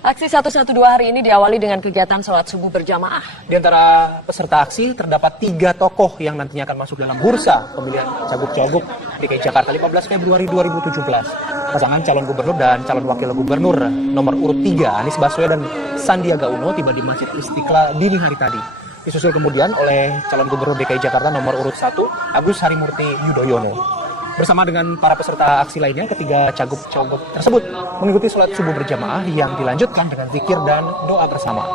Aksi 112 hari ini diawali dengan kegiatan sholat subuh berjamaah. Di antara peserta aksi terdapat 3 tokoh yang nantinya akan masuk dalam bursa pemilihan Cagup-Cawagup DKI Jakarta 15 Februari 2017. Pasangan calon gubernur dan calon wakil gubernur nomor urut 3 Anies Baswedan dan Sandiaga Uno tiba di Masjid Istiqlal dini hari tadi. Disusul kemudian oleh calon gubernur DKI Jakarta nomor urut 1 Agus Harimurti Yudhoyono. Bersama dengan para peserta aksi lainnya, ketiga Cagup-Cawagup tersebut mengikuti sholat subuh berjamaah yang dilanjutkan dengan zikir dan doa bersama.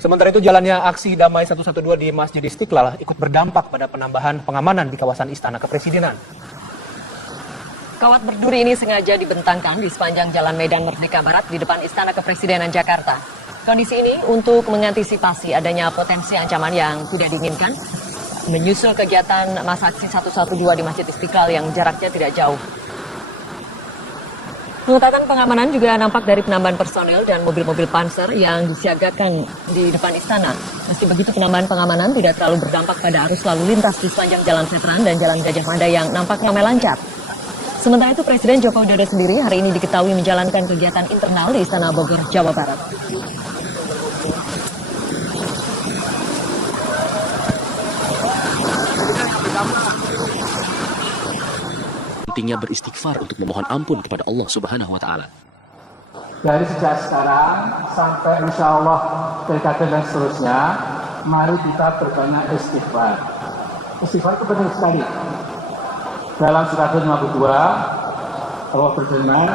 Sementara itu, jalannya aksi damai 112 di Masjid Istiqlal ikut berdampak pada penambahan pengamanan di kawasan Istana Kepresidenan. Kawat berduri ini sengaja dibentangkan di sepanjang Jalan Medan Merdeka Barat di depan Istana Kepresidenan Jakarta. Kondisi ini untuk mengantisipasi adanya potensi ancaman yang tidak diinginkan, menyusul kegiatan masa aksi 112 di Masjid Istiqlal yang jaraknya tidak jauh. Pengetatan pengamanan juga nampak dari penambahan personil dan mobil-mobil panser yang disiagakan di depan istana. Meski begitu, penambahan pengamanan tidak terlalu berdampak pada arus lalu lintas di sepanjang Jalan Veteran dan Jalan Gajah Mada yang nampak ramai lancar. Sementara itu, Presiden Joko Widodo sendiri hari ini diketahui menjalankan kegiatan internal di Istana Bogor, Jawa Barat. Pentingnya beristighfar untuk memohon ampun kepada Allah Subhanahu wa Ta'ala. Dari sejak sekarang sampai insya Allah pilkada dan seterusnya, mari kita berbanyak istighfar. Istighfar itu penting sekali. Dalam surat 52, Allah berfirman,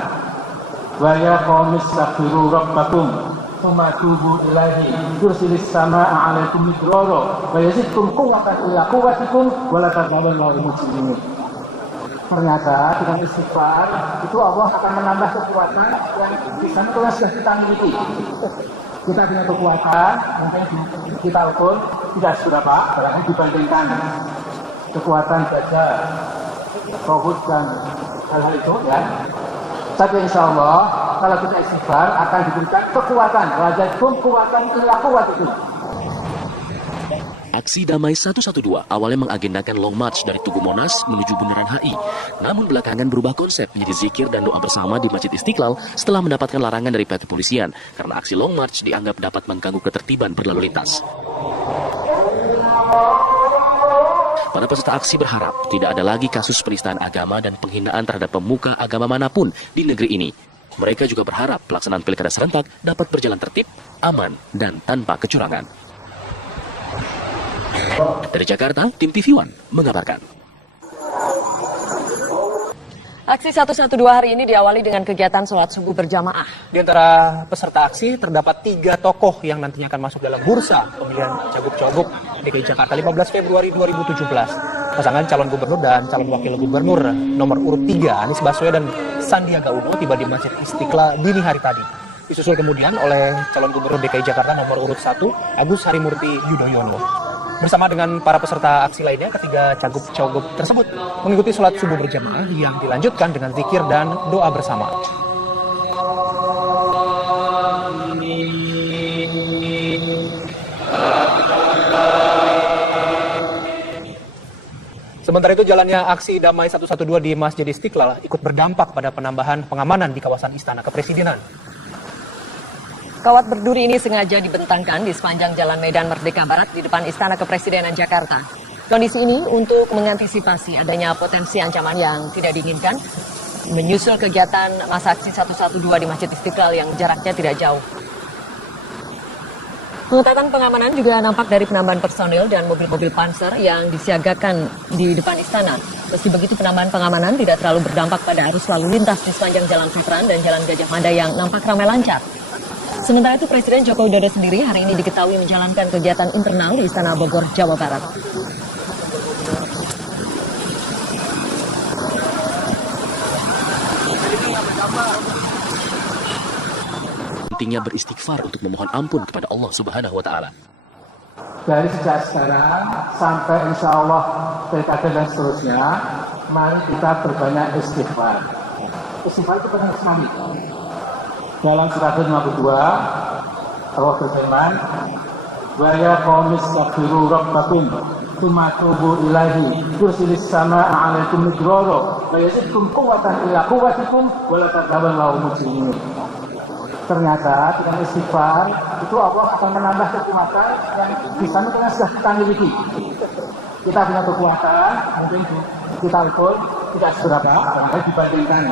"Wa ya qaumi astaghfiru rabbakum tsumma tubu ilaihi yursilis samaa'a 'alaikum midrara wa yazidkum quwwatan ila quwwatikum wa la tadhallu mujrimin." Ternyata dengan istighfar itu Allah akan menambah kekuatan yang bisa sudah kita miliki. Kita punya kekuatan, mungkin kita ukur tidak seberapa, barangkali dibandingkan kekuatan gajah, rohut dan hal-hal itu ya. Tapi insya Allah kalau kita istighfar akan diberikan kekuatan. Wajadkum kuatan ila quwwatikum. Aksi Damai 112 awalnya mengagendakan long march dari Tugu Monas menuju Bundaran HI. Namun belakangan berubah konsep menjadi zikir dan doa bersama di Masjid Istiqlal setelah mendapatkan larangan dari pihak kepolisian karena aksi long march dianggap dapat mengganggu ketertiban berlalu lintas. Para peserta aksi berharap tidak ada lagi kasus penistaan agama dan penghinaan terhadap pemuka agama manapun di negeri ini. Mereka juga berharap pelaksanaan pilkada serentak dapat berjalan tertib, aman, dan tanpa kecurangan. Dari Jakarta, tim TV One mengabarkan. Aksi 112 hari ini diawali dengan kegiatan sholat subuh berjamaah. Di antara peserta aksi terdapat 3 tokoh yang nantinya akan masuk dalam bursa pemilihan Cagup-Cawagup DKI Jakarta 15 Februari 2017. Pasangan calon gubernur dan calon wakil gubernur nomor urut 3 Anies Baswedan dan Sandiaga Uno tiba di Masjid Istiqlal dini hari tadi. Disusul kemudian oleh calon gubernur DKI Jakarta nomor urut 1 Agus Harimurti Yudhoyono. Bersama dengan para peserta aksi lainnya, ketiga Cagup-Cawagup tersebut mengikuti sholat subuh berjamaah yang dilanjutkan dengan zikir dan doa bersama. Sementara itu, jalannya aksi damai 112 di Masjid Istiqlal ikut berdampak pada penambahan pengamanan di kawasan Istana Kepresidenan. Kawat berduri ini sengaja dibentangkan di sepanjang Jalan Medan Merdeka Barat di depan Istana Kepresidenan Jakarta. Kondisi ini untuk mengantisipasi adanya potensi ancaman yang tidak diinginkan, menyusul kegiatan masa aksi 112 di Masjid Istiqlal yang jaraknya tidak jauh. Pengetatan pengamanan juga nampak dari penambahan personil dan mobil-mobil panser yang disiagakan di depan istana. Meski begitu, penambahan pengamanan tidak terlalu berdampak pada arus lalu lintas di sepanjang Jalan Veteran dan Jalan Gajah Mada yang nampak ramai lancar. Sementara itu, Presiden Joko Widodo sendiri hari ini diketahui menjalankan kegiatan internal di Istana Bogor, Jawa Barat. Pentingnya beristighfar untuk memohon ampun kepada Allah Subhanahu wa Ta'ala. Dari sejak sekarang sampai insya Allah pilkada dan seterusnya, mari kita berbanyak istighfar. Istighfar itu penting sekali. Dalam surat 52, Allah berfirman, "Wa ya qaumi astaghfiru rabbakum thumma tubu ilaihi yursilis samaa'a 'alaikum midrara wa yazidkum quwwatan ila quwwatikum wa la tatawallaw mujrimin. Ternyata dengan istighfar itu Allah akan menambah kekuatan yang di sana kita sudah kita miliki. Kita punya kekuatan, mungkin kita ukur tidak seberapa, karena dibandingkan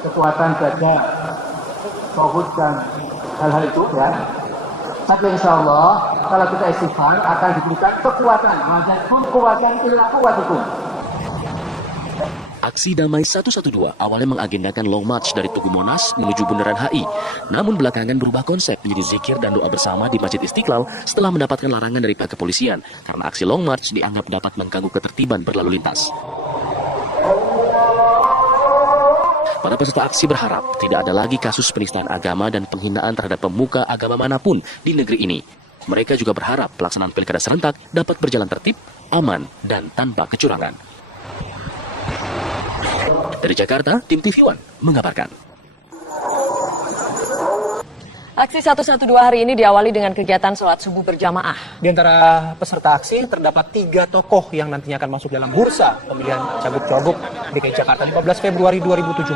kekuatan gajah, tauhid dan hal-hal itu ya. Tapi insya Allah kalau kita istighfar akan diberikan kekuatan, wajadkum kuwatan ila quwwatikum. Aksi Damai 112 awalnya mengagendakan long march dari Tugu Monas menuju Bundaran HI. Namun belakangan berubah konsep menjadi zikir dan doa bersama di Masjid Istiqlal setelah mendapatkan larangan dari pihak kepolisian karena aksi long march dianggap dapat mengganggu ketertiban berlalu lintas. Para peserta aksi berharap tidak ada lagi kasus penistaan agama dan penghinaan terhadap pemuka agama manapun di negeri ini. Mereka juga berharap pelaksanaan pilkada serentak dapat berjalan tertib, aman, dan tanpa kecurangan. Dari Jakarta, tim TV One mengabarkan. Aksi 112 hari ini diawali dengan kegiatan sholat subuh berjamaah. Di antara peserta aksi terdapat 3 tokoh yang nantinya akan masuk dalam bursa pemilihan cagup-cagup DKI Jakarta 15 Februari 2017.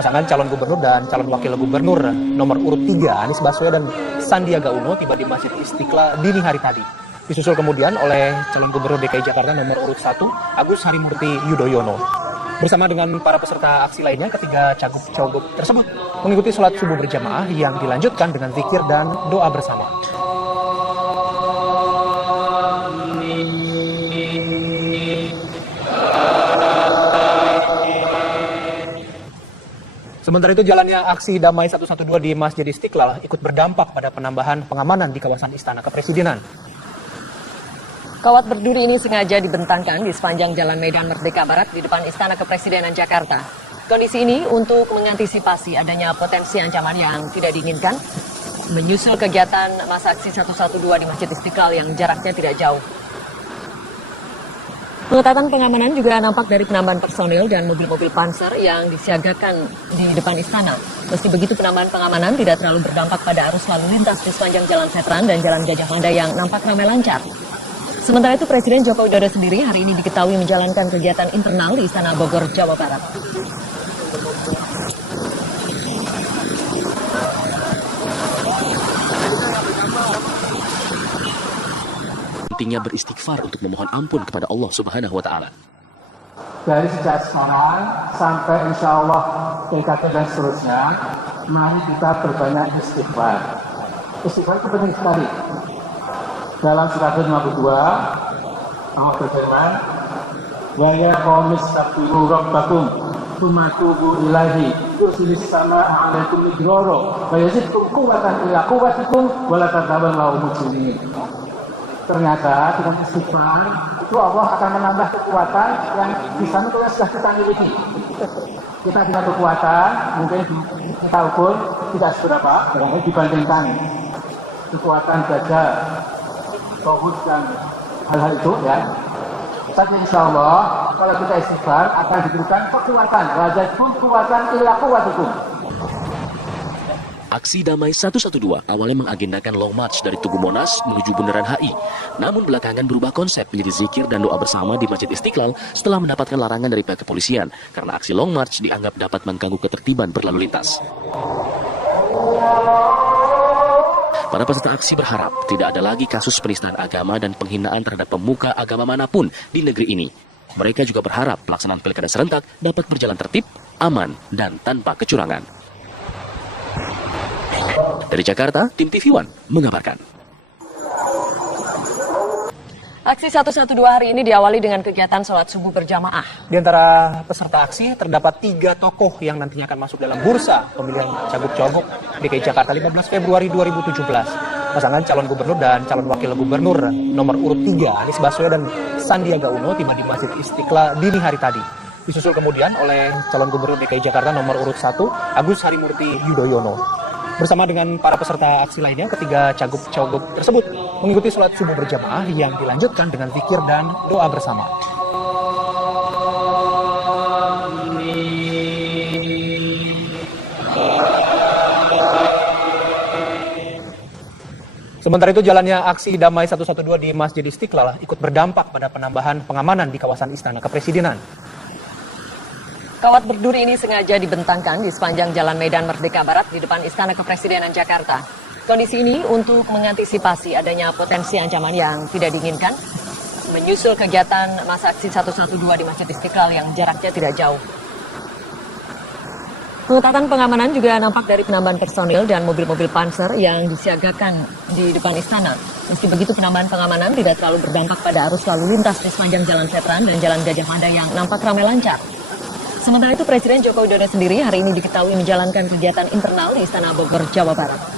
Pasangan calon gubernur dan calon wakil gubernur nomor urut 3 Anies Baswedan dan Sandiaga Uno tiba di Masjid Istiqlal dini hari tadi. Disusul kemudian oleh calon gubernur DKI Jakarta nomor urut 1 Agus Harimurti Yudhoyono. Bersama dengan para peserta aksi lainnya, ketiga cagup-cagup tersebut mengikuti sholat subuh berjamaah yang dilanjutkan dengan zikir dan doa bersama. Sementara itu jalannya aksi Damai 112 di Masjid Istiqlal ikut berdampak pada penambahan pengamanan di kawasan Istana Kepresidenan. Kawat berduri ini sengaja dibentangkan di sepanjang Jalan Medan Merdeka Barat di depan Istana Kepresidenan Jakarta. Kondisi ini untuk mengantisipasi adanya potensi ancaman yang tidak diinginkan, menyusul kegiatan masa aksi 112 di Masjid Istiqlal yang jaraknya tidak jauh. Pengetatan pengamanan juga nampak dari penambahan personil dan mobil-mobil panser yang disiagakan di depan istana. Meski begitu, penambahan pengamanan tidak terlalu berdampak pada arus lalu lintas di sepanjang Jalan Veteran dan Jalan Gajah Mada yang nampak ramai lancar. Sementara itu, Presiden Joko Widodo sendiri hari ini diketahui menjalankan kegiatan internal di Istana Bogor, Jawa Barat. Pentingnya beristighfar untuk memohon ampun kepada Allah Subhanahu wa Ta'ala. Dari sejak sekarang sampai insya Allah PKT dan seterusnya, mari kita berbanyak istighfar. Istighfar itu penting sekali. Dalam surat 52, Allah berfirman, "Wa ya qaumi istaghfiru rabbakum tsumma tubu ilaihi yursilis samaa'a 'alaikum midrara wa yazidkum quwwatan ila quwwatikum wa la tatawallaw mujrimin." Ternyata dengan istighfar itu Allah akan menambah kekuatan yang di sana sudah kita miliki. Kita punya kekuatan, mungkin kita ukur tidak seberapa, karena dibandingkan kekuatan gajah, tauhid dan hal-hal itu ya. Tapi insya Allah kalau kita istighfar akan diberikan kekuatan, wajadkum kuwatan ila quwwatikum. Aksi Damai 112 awalnya mengagendakan long march dari Tugu Monas menuju Bundaran HI. Namun belakangan berubah konsep menjadi zikir dan doa bersama di Masjid Istiqlal setelah mendapatkan larangan dari pihak kepolisian karena aksi long march dianggap dapat mengganggu ketertiban berlalu lintas. Para peserta aksi berharap tidak ada lagi kasus penistaan agama dan penghinaan terhadap pemuka agama manapun di negeri ini. Mereka juga berharap pelaksanaan pilkada serentak dapat berjalan tertib, aman, dan tanpa kecurangan. Dari Jakarta, tim TV One mengabarkan. Aksi 112 hari ini diawali dengan kegiatan sholat subuh berjamaah. Di antara peserta aksi terdapat 3 tokoh yang nantinya akan masuk dalam bursa pemilihan cagup-cagup DKI Jakarta 15 Februari 2017. Pasangan calon gubernur dan calon wakil gubernur nomor urut 3 Anies Baswedan dan Sandiaga Uno tiba di Masjid Istiqlal dini hari tadi. Disusul kemudian oleh calon gubernur DKI Jakarta nomor urut 1 Agus Harimurti Yudhoyono. Bersama dengan para peserta aksi lainnya, ketiga cagup-cagup tersebut mengikuti sholat subuh berjamaah yang dilanjutkan dengan zikir dan doa bersama. Sementara itu jalannya aksi damai 112 di Masjid Istiqlal ikut berdampak pada penambahan pengamanan di kawasan Istana Kepresidenan. Kawat berduri ini sengaja dibentangkan di sepanjang Jalan Medan Merdeka Barat di depan Istana Kepresidenan Jakarta. Kondisi ini untuk mengantisipasi adanya potensi ancaman yang tidak diinginkan, menyusul kegiatan masa aksi 112 di Masjid Istiqlal yang jaraknya tidak jauh. Pengetatan pengamanan juga nampak dari penambahan personil dan mobil-mobil panser yang disiagakan di depan istana. Meski begitu, penambahan pengamanan tidak terlalu berdampak pada arus lalu lintas di sepanjang Jalan Veteran dan Jalan Gajah Mada yang nampak ramai lancar. Sementara itu, Presiden Joko Widodo sendiri hari ini diketahui menjalankan kegiatan internal di Istana Bogor, Jawa Barat.